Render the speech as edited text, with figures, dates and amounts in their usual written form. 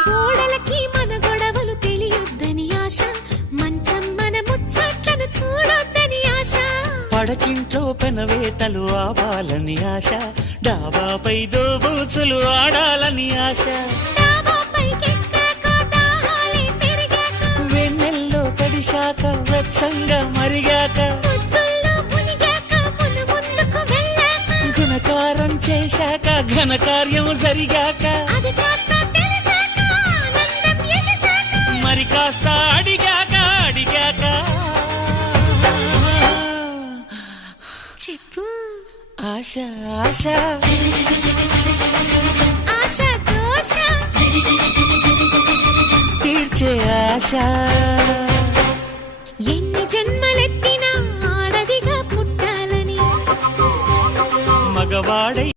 గోడలకి మన గొడవలు తెలియొద్దని ఆశ, మంచం మన ముచ్చట్లను చూడొద్దని ఆశ, పడకింట్లో పెనవేతలు ఆవాలని ఆశ, డాబాపై దోబూచులు ఆడాలని ఆశ, వెన్నెల్లో తడిశాక వెచ్చంగా మరిగాక, గుణకారం చేశాక ఘనకార్యం జరిగాక, మరి కాస్త అడిగాక అడిగాక చెప్పు ఆశ ఆశ ఆశ దోష తీర్చే ఆశ. ఎన్ని జన్మలెత్తినా ఆడదిగా పుట్టాలని మగవాడై